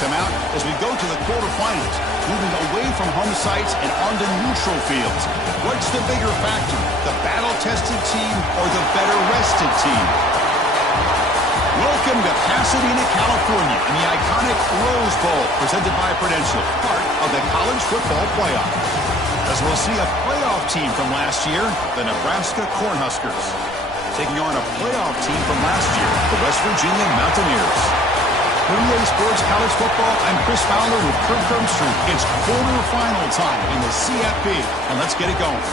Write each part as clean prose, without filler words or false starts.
timeout as we go to the quarterfinals, moving away from home sites and onto neutral fields. What's the bigger factor, the battle-tested team or the better-rested team? Welcome to Pasadena, California, in the iconic Rose Bowl, presented by Prudential, part of the college football playoff. As we'll see a playoff team from last year, the Nebraska Cornhuskers, taking on a playoff team from last year, the West Virginia Mountaineers. For EA Sports College Football, I'm Chris Fowler with Kirk Herbstreit. It's quarterfinal time in the CFP, and let's get it going.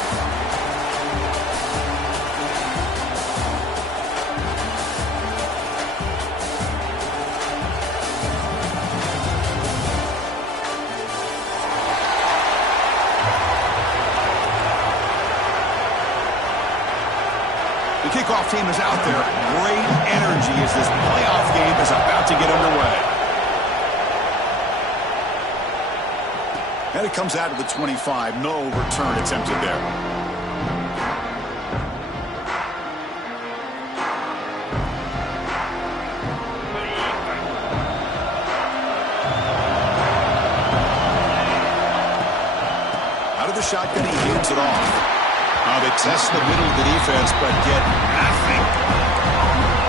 The kickoff team is out there. Great energy as this playoff game is about to get underway. And it comes out of the 25. No return attempted there. Out of the shotgun, he hands it off. They test the middle of the defense, but get nothing.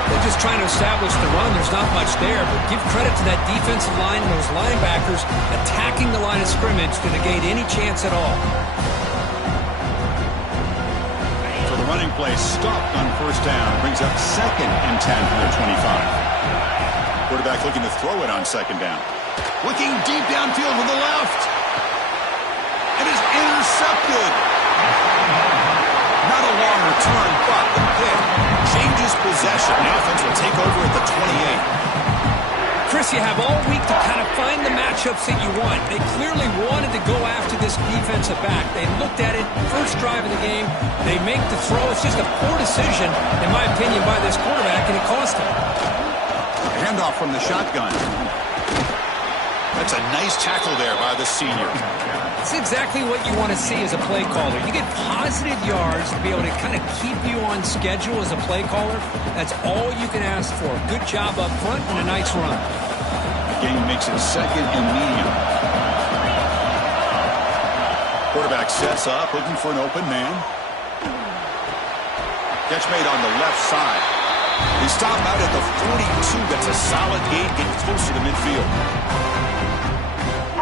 They're just trying to establish the run. There's not much there, but give credit to that defensive line and those linebackers attacking the line of scrimmage to negate any chance at all. So the running play stopped on first down. Brings up 2nd and 10 from their 25. Quarterback looking to throw it on 2nd down. Looking deep downfield with the left. It is intercepted. Not a long return, but the pick changes possession. The offense will take over at the 28. Chris, you have all week to kind of find the matchups that you want. They clearly wanted to go after this defensive back. They looked at it, first drive of the game. They make the throw. It's just a poor decision, in my opinion, by this quarterback, and it cost him. Handoff from the shotgun. That's a nice tackle there by the senior. It's exactly what you want to see as a play caller. You get positive yards to be able to kind of keep you on schedule as a play caller. That's all you can ask for. Good job up front and a nice run. The game makes it 2nd and medium. Quarterback sets up, looking for an open man. Catch made on the left side. They stop out at the 42. That's a solid gain, getting closer to midfield.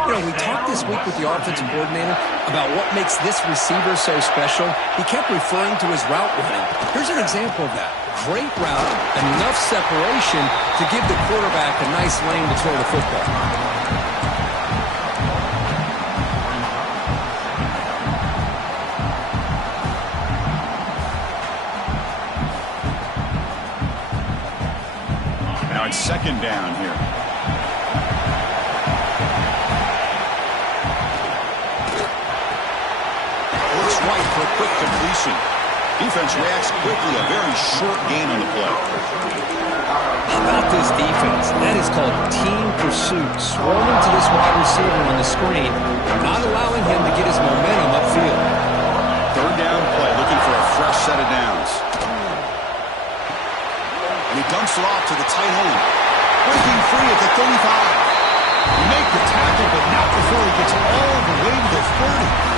You know, we talked this week with the offensive coordinator about what makes this receiver so special. He kept referring to his route running. Here's an example of that. Great route, enough separation to give the quarterback a nice lane to throw the football. Now it's 2nd down here. Right for a quick completion. Defense reacts quickly. A very short gain on the play. How about this defense? That is called team pursuit. Swarming to this wide receiver on the screen, not allowing him to get his momentum upfield. 3rd down play, looking for a fresh set of downs. And he dumps it off to the tight end. Breaking free at the 35. Make the tackle, but not before he gets all the way to the 30.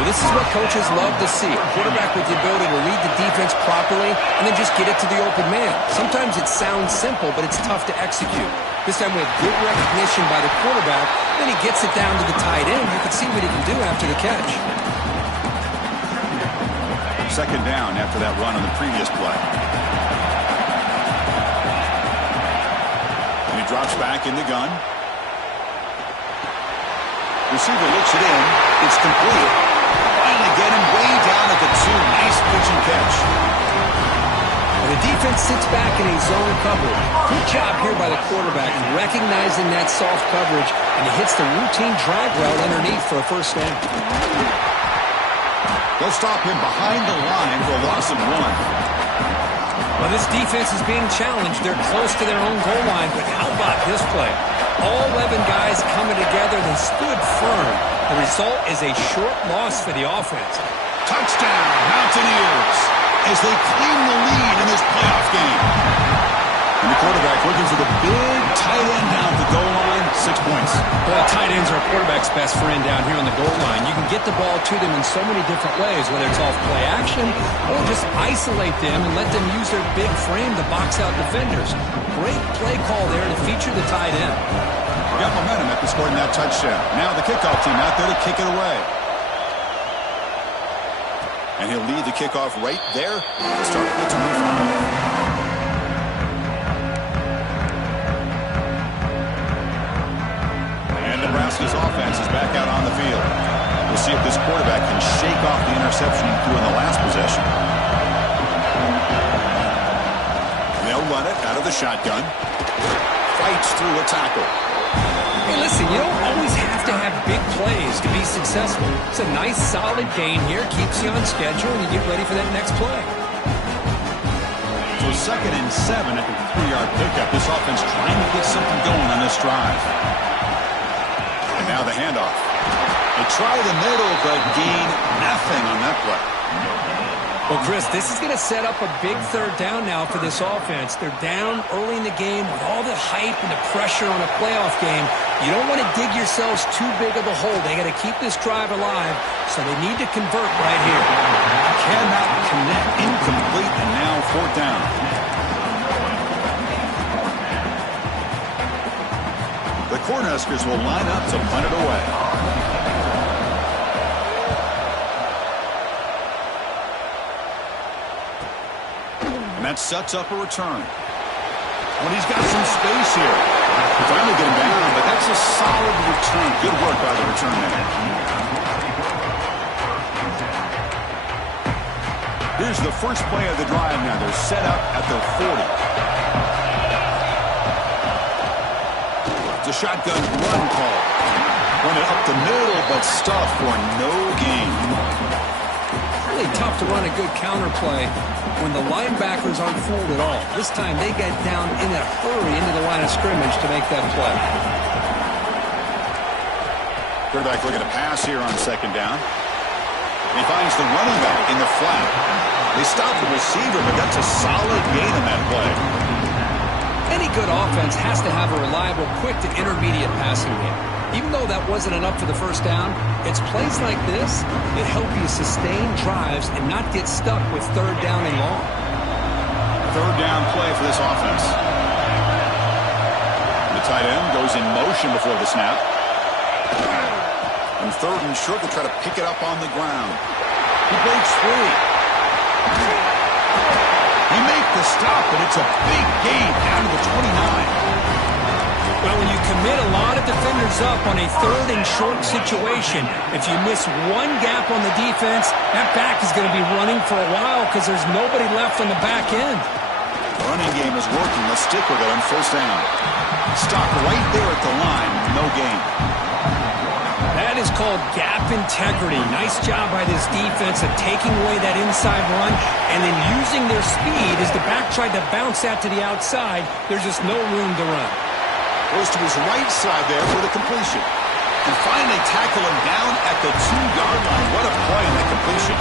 Well, this is what coaches love to see. A quarterback with the ability to read the defense properly and then just get it to the open man. Sometimes it sounds simple, but it's tough to execute. This time with good recognition by the quarterback, then he gets it down to the tight end. You can see what he can do after the catch. 2nd down after that run on the previous play. And he drops back in the gun. Receiver looks it in. It's complete. Finally get him way down at the 2. Nice pitch and catch. And the defense sits back in a zone coverage. Good job here by the quarterback recognizing that soft coverage, and he hits the routine drag route underneath for a first down. They'll stop him behind the line for a loss of 1. Well, this defense is being challenged. They're close to their own goal line, but how about this play? All 11 guys coming together. They stood firm. The result is a short loss for the offense. Touchdown, Mountaineers, as they claim the lead in this playoff game. And the quarterback looking for the big tight end down at the goal a quarterback's best friend down here on the goal line. You can get the ball to them in so many different ways, whether it's off play action or just isolate them and let them use their big frame to box out defenders. Great play call there to feature the tight end. Got momentum after scoring that touchdown. Now the kickoff team out there to kick it away. And he'll lead the kickoff right there to start the 25. Nebraska's offense is back out on the field. We'll see if this quarterback can shake off the interception he threw in the last possession. They'll run it out of the shotgun. Fights through a tackle. Hey, listen, you don't always have to have big plays to be successful. It's a nice, solid gain here. Keeps you on schedule, and you get ready for that next play. So 2nd and 7 at the 3-yard pickup. This offense trying to get something going on this drive. And now the handoff. They try the middle, but gain nothing on that play. Well, Chris, this is going to set up a big 3rd down now for this offense. They're down early in the game with all the hype and the pressure on a playoff game. You don't want to dig yourselves too big of a hole. They got to keep this drive alive, so they need to convert right here. Cannot connect. Incomplete, and now 4th down. The Cornhuskers will line up to punt it away. And that sets up a return. When he's got some space here. Finally get him down, but that's a solid return. Good work by the return man. Here's the first play of the drive now. They're set up at the 40. It's a shotgun run call. Run it up the middle, but stuffed for no gain. Really tough to run a good counter play when the linebackers aren't fooled at all. This time they get down in a hurry into the line of scrimmage to make that play. Quarterback looking to pass here on 2nd down. He finds the running back in the flat. They stop the receiver, but that's a solid gain in that play. Any good offense has to have a reliable, quick to intermediate passing game. Even though that wasn't enough for the 1st down, it's plays like this that help you sustain drives and not get stuck with 3rd down and long. 3rd down play for this offense. The tight end goes in motion before the snap. And 3rd and short, they try to pick it up on the ground. He breaks free. He makes the stop, but it's a big gain down to the 29. Well, when you commit a lot of defenders up on a 3rd and short situation, if you miss one gap on the defense, that back is going to be running for a while because there's nobody left on the back end. The running game is working. Let's stick with it on 1st down. Stop right there at the line. No gain. That is called gap integrity. Nice job by this defense of taking away that inside run and then using their speed as the back tried to bounce that to the outside. There's just no room to run. Goes to his right side there for the completion. And finally tackle him down at the 2-yard line. What a play in that completion.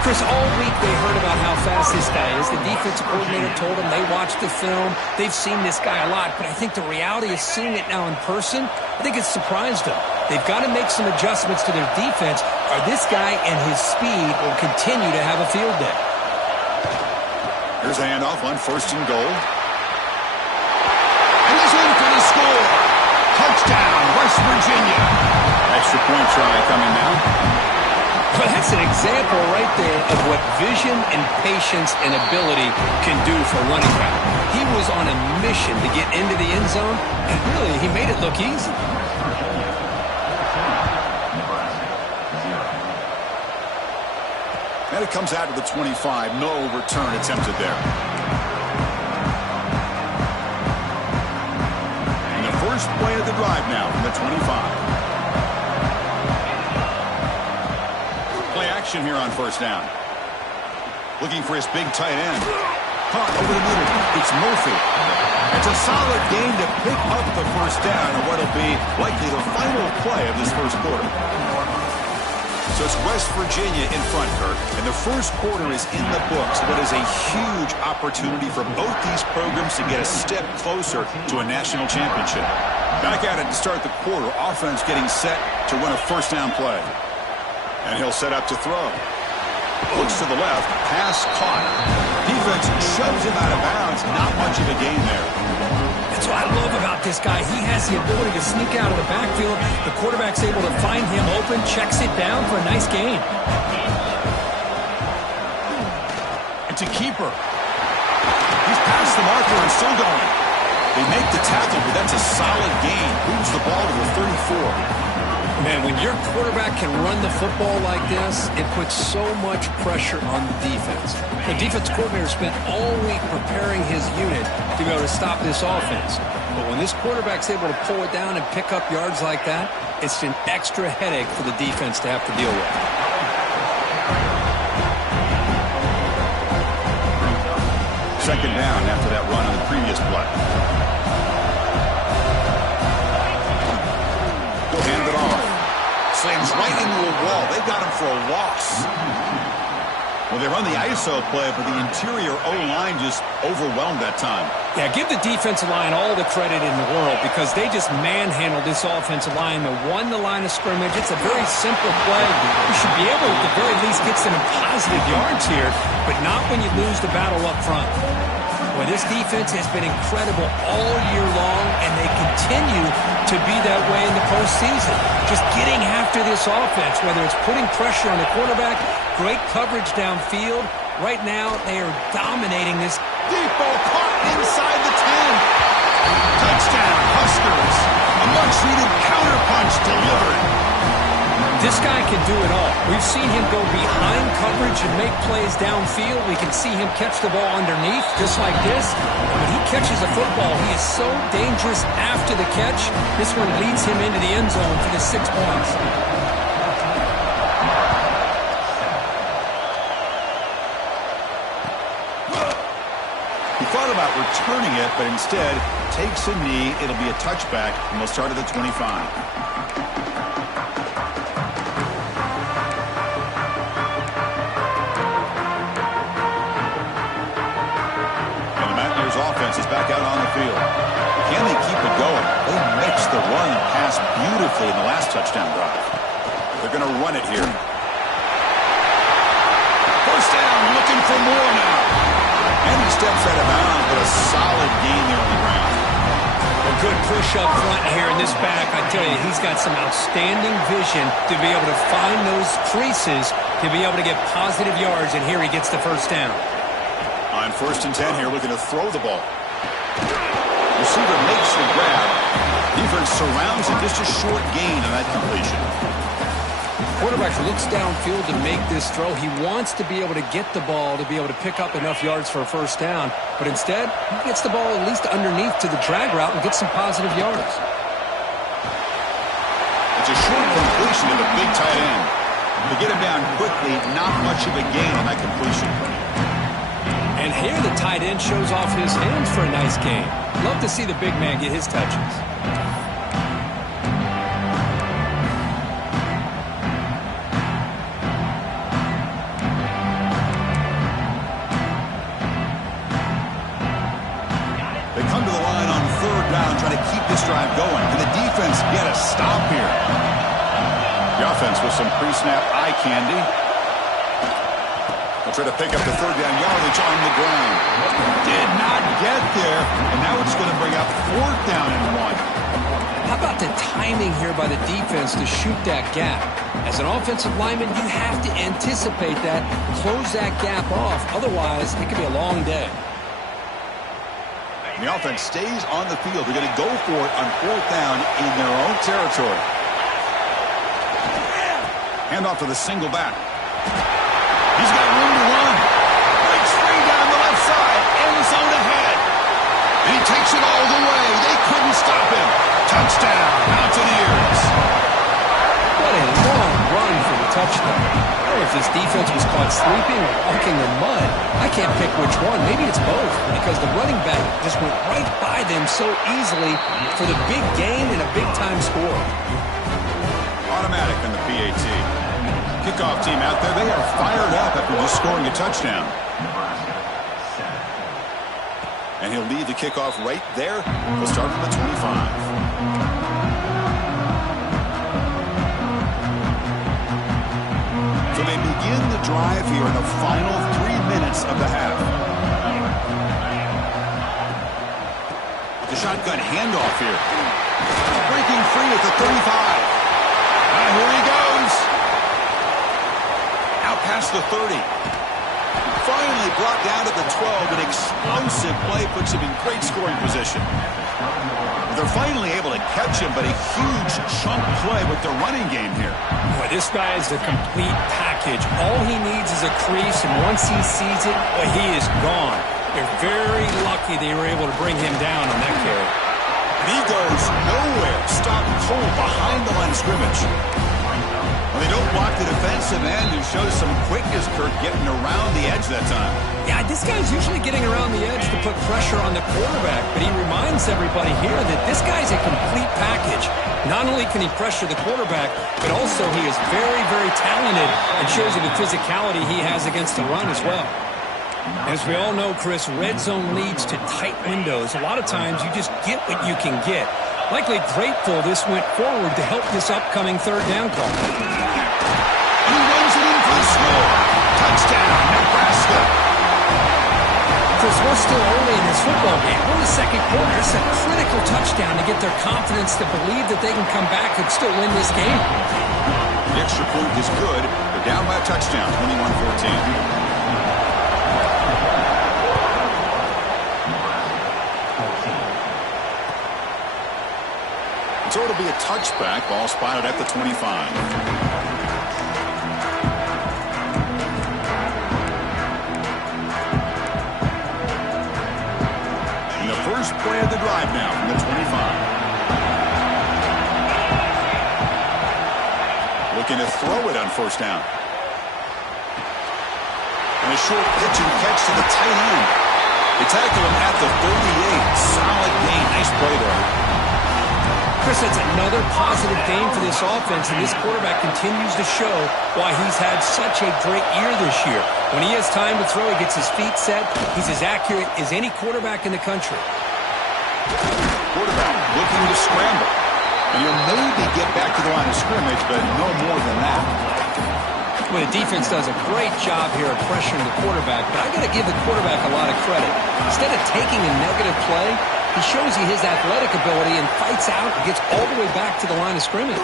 Chris, all week they heard about how fast this guy is. The defensive coordinator told them they watched the film. They've seen this guy a lot. But I think the reality is seeing it now in person, I think it's surprised them. They've got to make some adjustments to their defense, or this guy and his speed will continue to have a field day. Here's a handoff on 1st and goal. And he's in for the score. Touchdown, West Virginia. Extra point try coming now. Well, that's an example right there of what vision and patience and ability can do for a running back. He was on a mission to get into the end zone, and really, he made it look easy. And it comes out to the 25. No return attempted there. And the first play of the drive now from the 25. Play action here on 1st down. Looking for his big tight end. Caught over the middle. It's Murphy. It's a solid gain to pick up the 1st down and what'll be likely the final play of this 1st quarter. So it's West Virginia in front, Kirk, and the first quarter is in the books. What is a huge opportunity for both these programs to get a step closer to a national championship. Back at it to start the quarter. Offense getting set to run a first down play. And he'll set up to throw. Looks to the left. Pass caught. Defense shoves him out of bounds. Not much of a gain there. That's what I love about this guy. He has the ability to sneak out of the backfield. The quarterback's able to find him open, checks it down for a nice gain. It's a keeper. He's past the marker and still going. They make the tackle, but that's a solid gain. Moves the ball to the 34. Man, when your quarterback can run the football like this, it puts so much pressure on the defense. The defense coordinator spent all week preparing his unit to be able to stop this offense. But when this quarterback's able to pull it down and pick up yards like that, it's an extra headache for the defense to have to deal with. Second down after that run on the previous play. Go hand it off. Slams right into a wall. They got him for a loss. Well, they run the ISO play, but the interior O-line just overwhelmed that time. Yeah, give the defensive line all the credit in the world because they just manhandled this offensive line. They won the line of scrimmage. It's a very simple play. You should be able to, at the very least, get some positive yards here, but not when you lose the battle up front. Well, this defense has been incredible all year long, and they continue to be that way in the postseason. Just getting after this offense, whether it's putting pressure on the quarterback, great coverage downfield. Right now, they are dominating this. Deep ball caught inside the 10. Touchdown, Huskers. A much-needed counterpunch delivered. This guy can do it all. We've seen him go behind coverage and make plays downfield. We can see him catch the ball underneath, just like this. And when he catches a football, he is so dangerous after the catch. This one leads him into the end zone for the 6 points. He thought about returning it, but instead takes a knee. It'll be a touchback, and they'll start at the 25. Offense is back out on the field. Can they keep it going? They mixed the run and pass beautifully in the last touchdown drive. They're going to run it here. First down, looking for more now. And he steps out of bounds, but a solid gain there on the ground. A good push up front here in this back. I tell you, he's got some outstanding vision to be able to find those creases to be able to get positive yards, and here he gets the first down. On 1st and 10 here, looking to throw the ball. Receiver makes the grab. Defense surrounds him. Just a short gain on that completion. Quarterback looks downfield to make this throw. He wants to be able to get the ball to be able to pick up enough yards for a first down. But instead, he gets the ball at least underneath to the drag route and gets some positive yards. It's a short completion to the big tight end. To get him down quickly, not much of a gain on that completion. And here the tight end shows off his hands for a nice game. Love to see the big man get his touches. They come to the line on 3rd down, trying to keep this drive going. Can the defense get a stop here? The offense with some pre-snap eye candy. They'll try to pick up the 3rd down yardage on the ground. Did not get there, and now it's going to bring up 4th down and 1. How about the timing here by the defense to shoot that gap? As an offensive lineman, you have to anticipate that, close that gap off. Otherwise, it could be a long day. And the offense stays on the field. They're going to go for it on 4th down in their own territory. Hand off to the single back. He's got room to run. Breaks free down the left side. End zone ahead. And he takes it all the way. They couldn't stop him. Touchdown, Mountaineers. What a long run for the touchdown. I don't know if this defense was caught sleeping or walking in mud. I can't pick which one. Maybe it's both, because the running back just went right by them so easily for the big gain and a big-time score. Automatic in the PAT. Kickoff team out there, they are fired up after just scoring a touchdown. And he'll lead the kickoff right there. He'll start from the 25. So they begin the drive here in the final 3 minutes of the half. The shotgun handoff here. Breaking free at the 35. Here he goes. Out past the 30. Finally brought down to the 12. An explosive play puts him in great scoring position. They're finally able to catch him, but a huge chunk play with the running game here. Boy, this guy is a complete package. All he needs is a crease, and once he sees it, well, he is gone. They're very lucky they were able to bring him down on that carry. And he goes nowhere. Stopped cold behind the line of scrimmage. Well, they don't block the defensive end, who shows some quickness, Kirk, getting around the edge that time. Yeah, this guy's usually getting around the edge to put pressure on the quarterback, but he reminds everybody here that this guy's a complete package. Not only can he pressure the quarterback, but also he is very, very talented and shows you the physicality he has against the run as well. As we all know, Chris, red zone leads to tight windows. A lot of times you just get what you can get. Likely grateful this went forward to help this upcoming third down call. He runs it in for the score. Touchdown, Nebraska. Chris, we're still early in this football game. We're in the second quarter. It's a critical touchdown to get their confidence to believe that they can come back and still win this game. The extra point is good. They're down by a touchdown, 21-14. So it'll be a touchback. Ball spotted at the 25. And the first play of the drive now from the 25. Looking to throw it on first down. And a short pitch and catch to the tight end. They tackle him at the 38. Solid gain. Nice play there. Chris, that's another positive game for this offense, and this quarterback continues to show why he's had such a great year this year. When he has time to throw, he gets his feet set. He's as accurate as any quarterback in the country. Quarterback looking to scramble. And he'll maybe get back to the line of scrimmage, but no more than that. Well, the defense does a great job here of pressuring the quarterback, but I got to give the quarterback a lot of credit. Instead of taking a negative play, he shows you his athletic ability and fights out and gets all the way back to the line of scrimmage.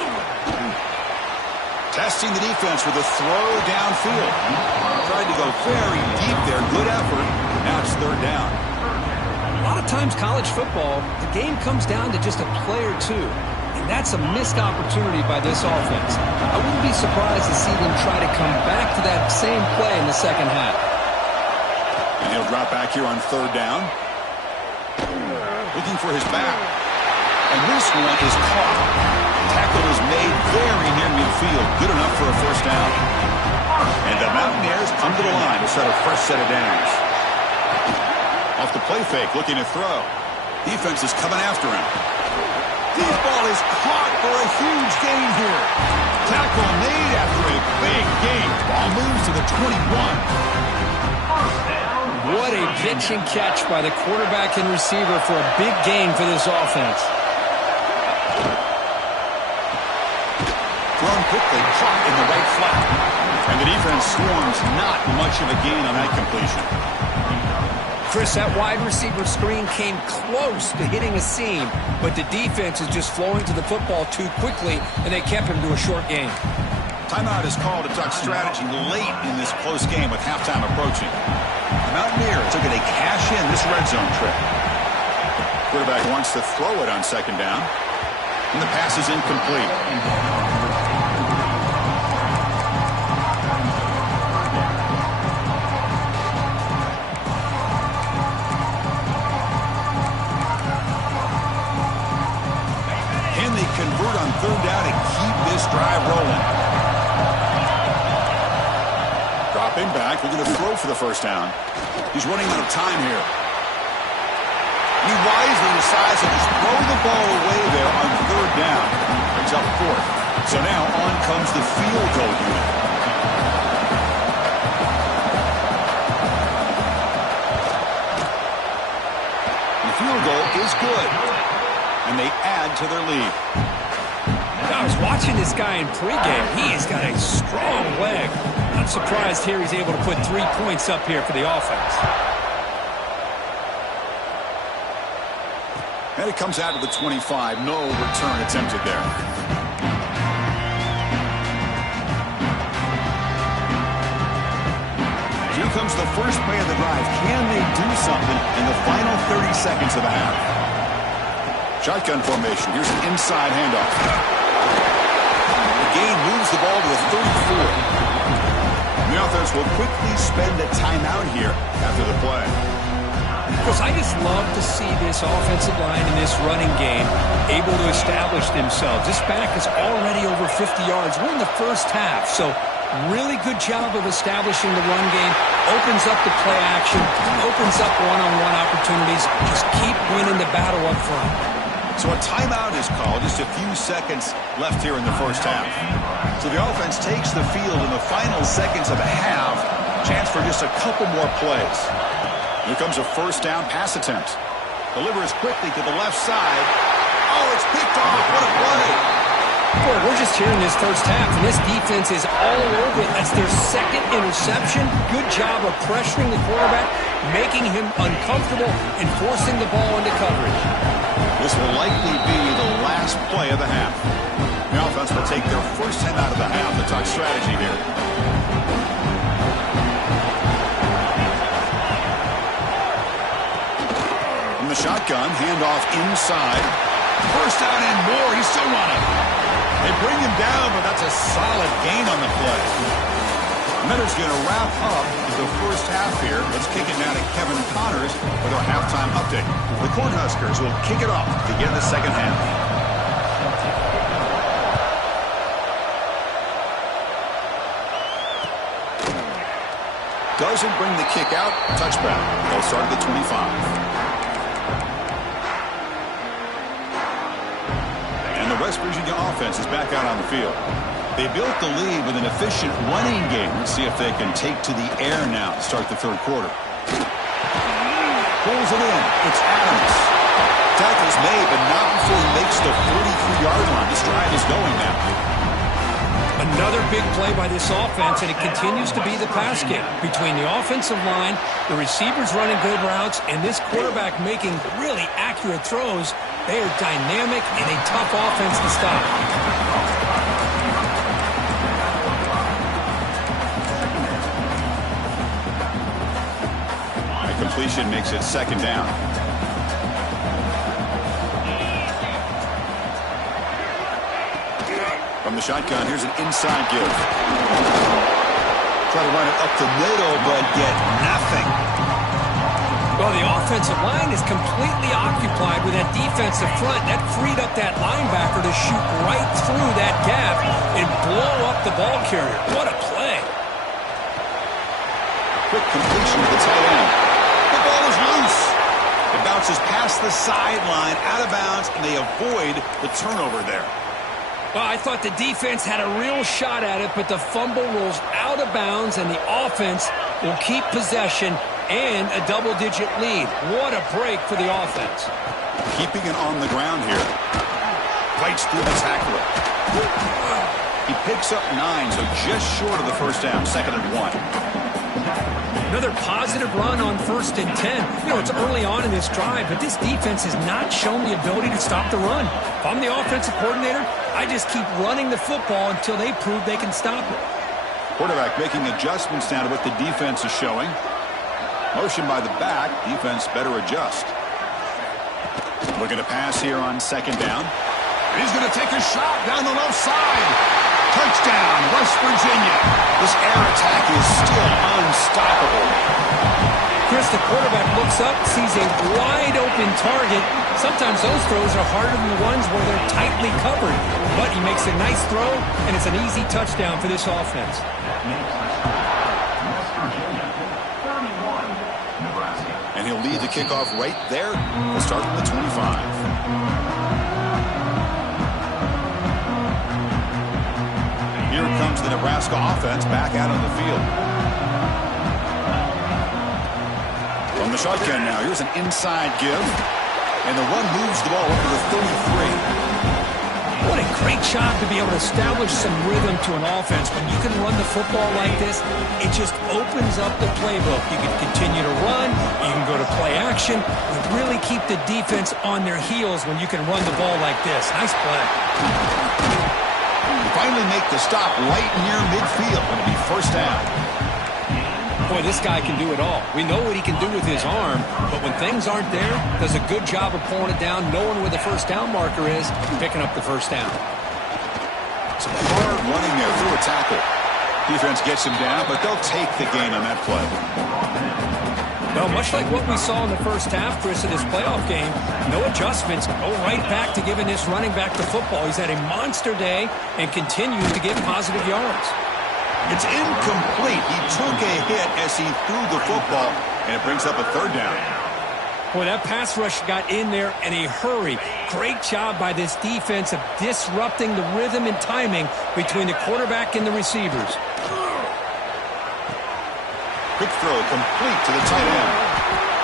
Testing the defense with a throw downfield. Tried to go very deep there. Good effort. Now it's third down. A lot of times college football, the game comes down to just a play or two. And that's a missed opportunity by this offense. I wouldn't be surprised to see them try to come back to that same play in the second half. And he'll drop back here on third down. Looking for his back. And this one is caught. Tackle is made very near midfield. Good enough for a first down. And the Mountaineers come to the line to set a fresh set of downs. Off the play fake, looking to throw. Defense is coming after him. Deep ball is caught for a huge gain here. Tackle made after a big gain. Ball moves to the 21. What a pitch and catch by the quarterback and receiver for a big gain for this offense. Thrown quickly, caught in the right flat. And the defense swarms, not much of a gain on that completion. Chris, that wide receiver screen came close to hitting a seam, but the defense is just flowing to the football too quickly, and they kept him to a short gain. Timeout is called to talk strategy late in this close game with halftime approaching. Mountaineers looking to cash in this red zone trip. Quarterback wants to throw it on second down, and the pass is incomplete. Can they convert on third down and keep this drive rolling? Dropping back, looking to throw for the first down. He's running out of time here. He wisely decides to just throw the ball away there on third down. Brings up fourth. So now on comes the field goal unit. The field goal is good, and they add to their lead. I was watching this guy in pregame. He's got a strong leg. Not surprised here he's able to put 3 points up here for the offense. And it comes out of the 25. No return attempted there. Here comes the first play of the drive. Can they do something in the final 30 seconds of the half? Shotgun formation. Here's an inside handoff. The game moves the ball to the 34. The offense will quickly spend a timeout here after the play. Because I just love to see this offensive line in this running game able to establish themselves. This back is already over 50 yards. We're in the first half, so really good job of establishing the run game. Opens up the play action, opens up one-on-one opportunities. Just keep winning the battle up front. So a timeout is called. Just a few seconds left here in the first half. So the offense takes the field in the final seconds of the half. Chance for just a couple more plays. Here comes a first down pass attempt. Delivers quickly to the left side. Oh, it's picked off. What a play. Boy, we're just here in this first half, and this defense is all over it. That's their second interception. Good job of pressuring the quarterback, making him uncomfortable, and forcing the ball into coverage. This will likely be the last play of the half. The offense will take their first time out of the half. The talk strategy here. From the shotgun, handoff inside. First down and more. He's still running. They bring him down, but that's a solid gain on the play. And that is going to wrap up the first half here. Let's kick it now to Kevin Connors with our halftime update. The Cornhuskers will kick it off to begin the second half. Doesn't bring the kick out. Touchback. They'll start at the 25. And the West Virginia offense is back out on the field. They built the lead with an efficient running game. Let's see if they can take to the air now to start the third quarter. Pulls it in. It's Adams. Tackle's made, but not before he makes the 43-yard line. This drive is going now. Another big play by this offense, and it continues to be the pass game. Between the offensive line, the receivers running good routes, and this quarterback making really accurate throws, they are dynamic and a tough offense to stop. Completion makes it second down. From the shotgun, here's an inside give. Try to run it up the middle, but get nothing. Well, the offensive line is completely occupied with that defensive front. That freed up that linebacker to shoot right through that gap and blow up the ball carrier. What a play. Quick completion to the tight end. The ball is loose. It bounces past the sideline, out of bounds, and they avoid the turnover there. Well, I thought the defense had a real shot at it, but the fumble rolls out of bounds, and the offense will keep possession and a double-digit lead. What a break for the offense. Keeping it on the ground here. Fights through the tackler. He picks up 9, so just short of the first down, second and 1. Another positive run on 1st and 10. You know, it's early on in this drive, but this defense has not shown the ability to stop the run. If I'm the offensive coordinator, I just keep running the football until they prove they can stop it. Quarterback making adjustments now to what the defense is showing. Motion by the back. Defense better adjust. Looking to pass here on second down. He's going to take a shot down the left side. Touchdown, West Virginia. This air attack is still unstoppable. Chris, the quarterback looks up, sees a wide-open target. Sometimes those throws are harder than the ones where they're tightly covered. But he makes a nice throw, and it's an easy touchdown for this offense. And he'll lead the kickoff right there. We'll start from the 25. Here comes comes the Nebraska offense back out on the field. From the shotgun now, here's an inside give. And the run moves the ball up to the 33. What a great job to be able to establish some rhythm to an offense. When you can run the football like this, it just opens up the playbook. You can continue to run, you can go to play action, but really keep the defense on their heels when you can run the ball like this. Nice play. Finally make the stop right near midfield. It'll be first down. Boy, this guy can do it all. We know what he can do with his arm, but when things aren't there, does a good job of pulling it down, knowing where the first down marker is, and picking up the first down. Some hard running there through a tackle. Defense gets him down, but they'll take the gain on that play. Well, much like what we saw in the first half, Chris, of this playoff game, no adjustments. Go right back to giving this running back the football. He's had a monster day and continues to get positive yards. It's incomplete. He took a hit as he threw the football, and it brings up a third down. Boy, that pass rush got in there in a hurry. Great job by this defense of disrupting the rhythm and timing between the quarterback and the receivers. Quick throw complete to the tight end.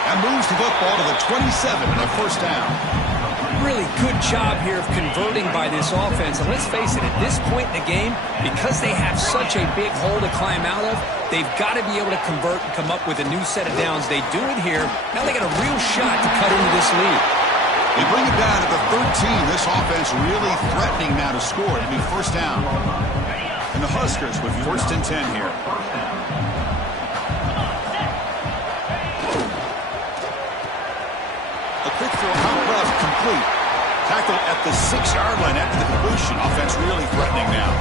And moves the football to the 27 and a first down. Really good job here of converting by this offense. And let's face it, at this point in the game, because they have such a big hole to climb out of, they've got to be able to convert and come up with a new set of downs. They do it here. Now they got a real shot to cut into this lead. They bring it down to the 13. This offense really threatening now to score. It'll be first down. And the Huskers with first and 10 here. A quick throw out left, complete. Tackle at the 6-yard line after the completion. Offense really threatening now.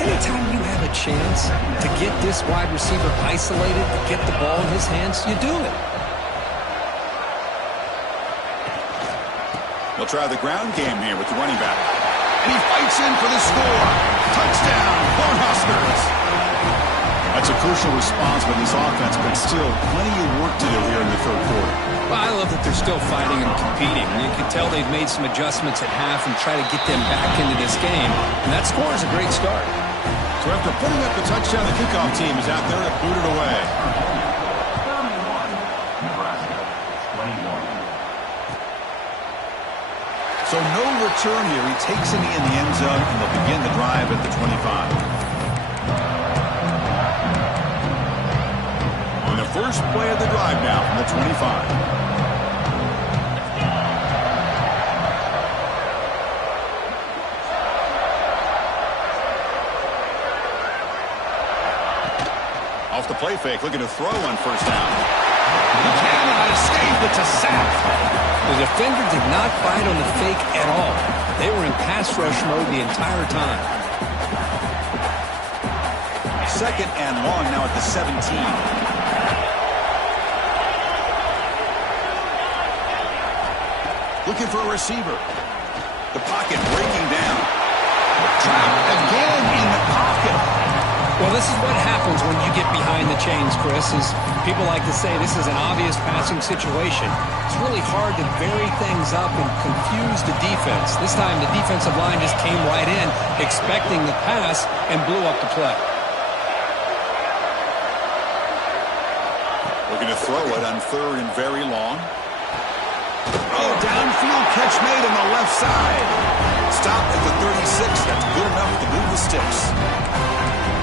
Anytime you have a chance to get this wide receiver isolated, to get the ball in his hands, you do it. They'll try the ground game here with the running back. And he fights in for the score. Touchdown, Cornhuskers. That's a crucial response by this offense, but still plenty of work to do here in the third quarter. Well, I love that they're still fighting and competing. You can tell they've made some adjustments at half and try to get them back into this game. And that score is a great start. So after putting up the touchdown, the kickoff team is out there to boot it away. Nebraska, 21. So no return here. He takes it in the end zone, and they'll begin the drive at the 25. And the first play of the drive now from the 25. Off the play fake, looking to throw on first down. He cannot escape. It's a sack. The defender did not bite on the fake at all. They were in pass rush mode the entire time. Second and long now at the 17. Looking for a receiver. The pocket breaking down. Trapped again in the pocket. Well, this is what happens when you get behind the chains, Chris, is people like to say this is an obvious passing situation. It's really hard to vary things up and confuse the defense. This time the defensive line just came right in, expecting the pass, and blew up the play. Looking to throw it on third and very long. Oh, downfield catch made on the left side. Stopped at the 36. That's good enough to move the sticks.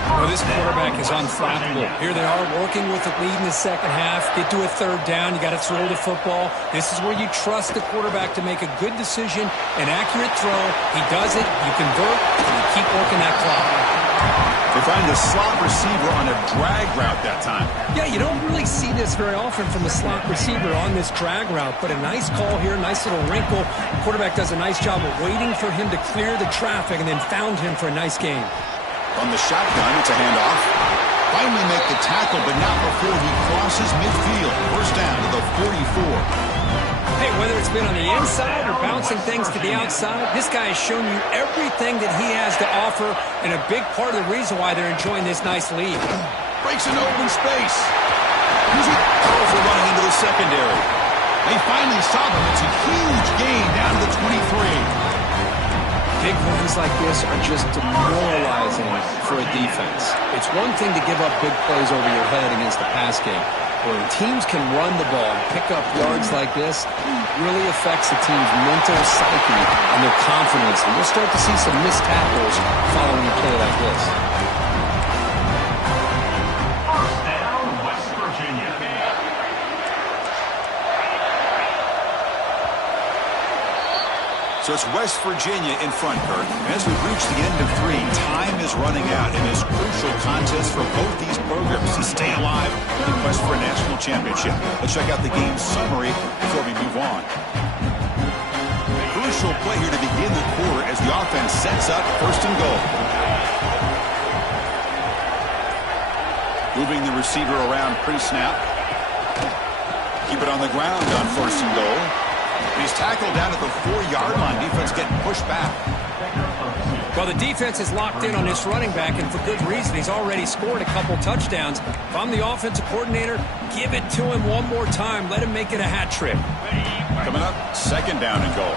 Well, this quarterback is unflappable. Here they are working with the lead in the second half. Get to a third down. You got to throw the football. This is where you trust the quarterback to make a good decision, an accurate throw. He does it. You convert, and you keep working that clock. They find the slot receiver on a drag route that time. Yeah, you don't really see this very often from the slot receiver on this drag route, but a nice call here, nice little wrinkle. The quarterback does a nice job of waiting for him to clear the traffic and then found him for a nice gain. On the shotgun, it's a handoff. Finally make the tackle, but not before he crosses midfield. First down to the 44. Hey, whether it's been on the inside or bouncing things to the outside, this guy has shown you everything that he has to offer, and a big part of the reason why they're enjoying this nice lead. Breaks into open space. Using powerful running into the secondary. They finally stop him. It's a huge gain down to the 23. Big runs plays like this are just demoralizing for a defense. It's one thing to give up big plays over your head against the pass game. When teams can run the ball and pick up yards like this, it really affects the team's mental psyche and their confidence. And you'll start to see some missed tackles following a play like this. First down, West Virginia. So it's West Virginia in front, Kurt. And as we've reached the end of 3, time is running out in this crucial contest for both these programs to stay alive in the quest for a national championship. Let's check out the game summary before we move on. Crucial play here to begin the quarter as the offense sets up first and goal. Moving the receiver around pre-snap. Keep it on the ground on first and goal. He's tackled down at the 4-yard line. Defense getting pushed back. Well, the defense is locked in on this running back, and for good reason. He's already scored a couple touchdowns. If I'm the offensive coordinator, give it to him one more time. Let him make it a hat trick. Coming up, second down and goal.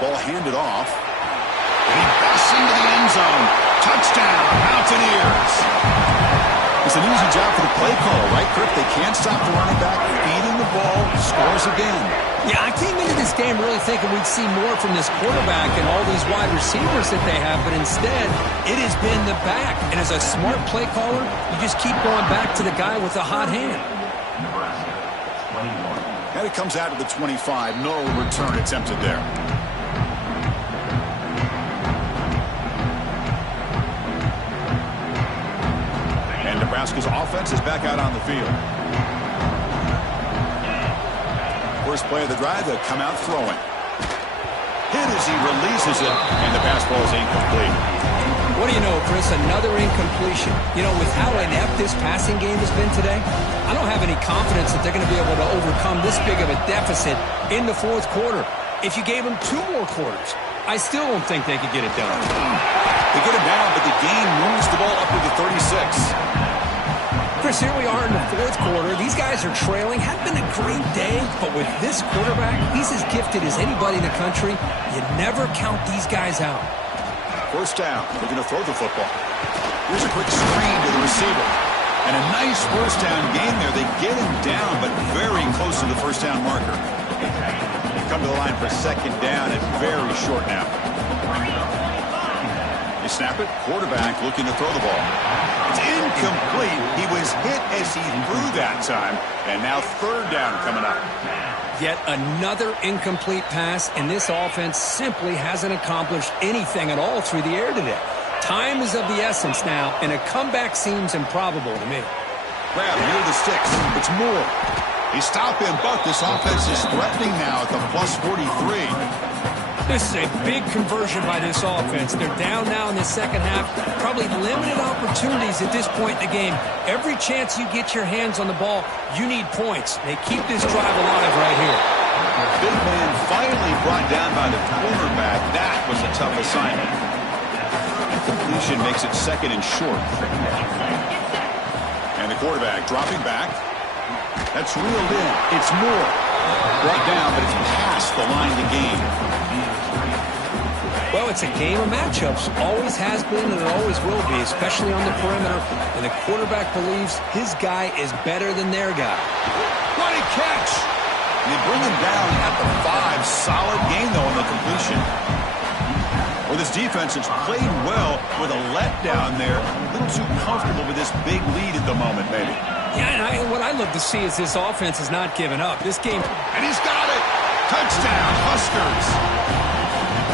Ball handed off. And he busts into the end zone. Touchdown, Mountaineers. It's an easy job for the play call, right, Kirk? They can't stop the running back, feeding the ball, scores again. Yeah, I came into this game really thinking we'd see more from this quarterback and all these wide receivers that they have, but instead, it has been the back. And as a smart play caller, you just keep going back to the guy with the hot hand. Nebraska, 21. And it comes out of the 25. No return attempted there. Nebraska's offense is back out on the field. First play of the drive, they'll come out throwing. Hit as he releases it, and the pass ball is incomplete. What do you know, Chris? Another incompletion. You know, with how inept this passing game has been today, I don't have any confidence that they're going to be able to overcome this big of a deficit in the fourth quarter. If you gave them 2 more quarters, I still don't think they could get it done. They get it down, but the game moves the ball up to the 36. Chris, here we are in the fourth quarter. These guys are trailing. Had been a great day, but with this quarterback, he's as gifted as anybody in the country. You never count these guys out. First down. They're going to throw the football. Here's a quick screen to the receiver. And a nice first down gain there. They get him down, but very close to the first down marker. They come to the line for second down and very short now. They snap it. Quarterback looking to throw the ball. It's incomplete. He was hit as he threw that time. And now third down coming up. Yet another incomplete pass, and this offense simply hasn't accomplished anything at all through the air today. Time is of the essence now, and a comeback seems improbable to me. Grab near the sticks. It's Moore. They stop him, but this offense is threatening now at the plus 43. This is a big conversion by this offense. They're down now in the second half. Probably limited opportunities at this point in the game. Every chance you get your hands on the ball, you need points. They keep this drive alive right here. Big man finally brought down by the cornerback. That was a tough assignment. Completion makes it second and short. And the quarterback dropping back. That's reeled in. It's Moore. Brought down, but it's past the line to gain. Well, it's a game of matchups. Always has been and it always will be, especially on the perimeter. And the quarterback believes his guy is better than their guy. What a catch! And they bring him down at the 5. Solid game, though, on the completion. Well, this defense has played well with a letdown there. A little too comfortable with this big lead at the moment, maybe. Yeah, and what I love to see is this offense is not giving up. This game... And he's got it! Touchdown, Huskers!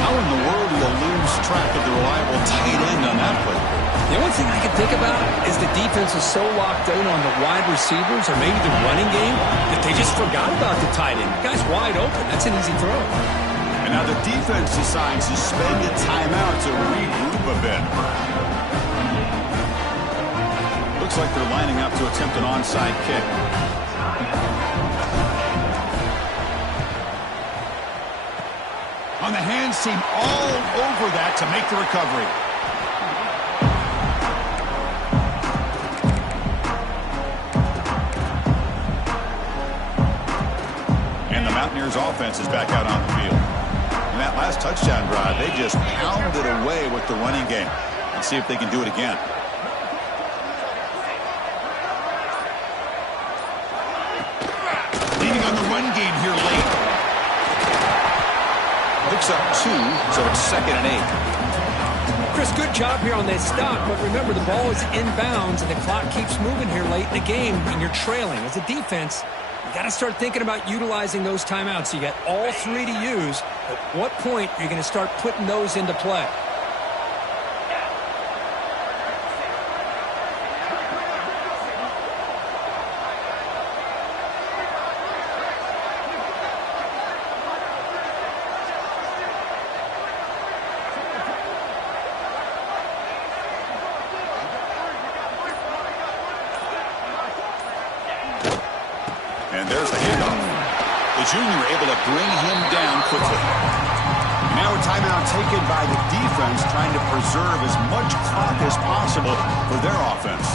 How in the world do you lose track of the reliable tight end on that play? The only thing I can think about is the defense is so locked in on the wide receivers or maybe the running game that they just forgot about the tight end. The guy's wide open. That's an easy throw. And now the defense decides to spend a timeout to regroup a bit. Looks like they're lining up to attempt an onside kick. On the hands team all over that to make the recovery. Mountaineers offense is back out on the field. In that last touchdown drive, they just pounded away with the running game. Let's see if they can do it again. Leading on the run game here late. Picks up 2, so it's 2nd and 8. Chris, good job here on that stop, but remember the ball is inbounds and the clock keeps moving here late in the game and you're trailing. As a defense, you got to start thinking about utilizing those timeouts. You got all 3 to use. At what point are you going to start putting those into play? And there's the handoff. The junior able to bring him down quickly. Now a timeout taken by the defense, trying to preserve as much clock as possible for their offense.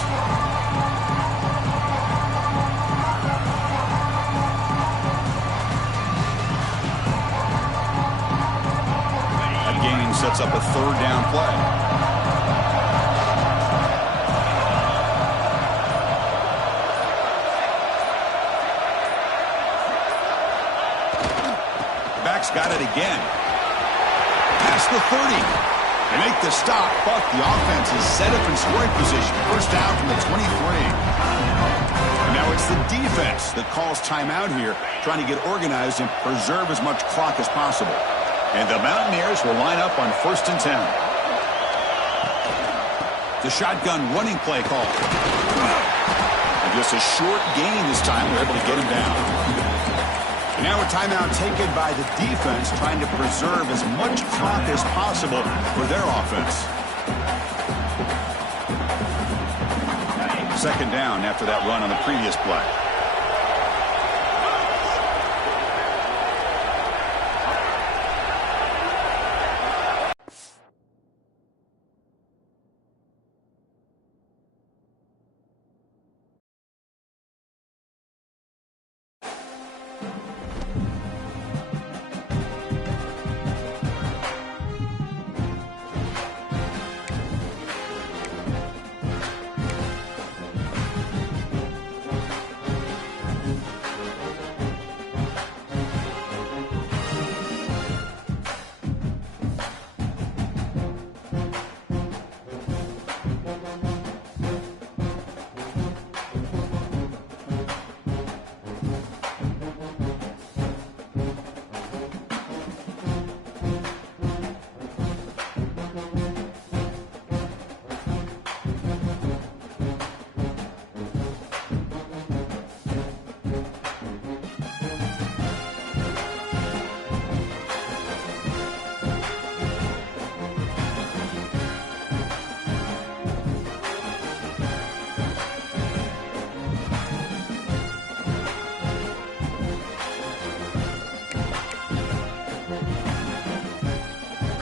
That gain sets up a 3rd down play. Got it again. Past the 30. They make the stop, but the offense is set up in scoring position. First down from the 23. And now it's the defense that calls timeout here, trying to get organized and preserve as much clock as possible. And the Mountaineers will line up on 1st and 10. The shotgun running play call. And just a short gain this time. They're able to get him down. Now a timeout taken by the defense, trying to preserve as much clock as possible for their offense. 2nd down after that run on the previous play.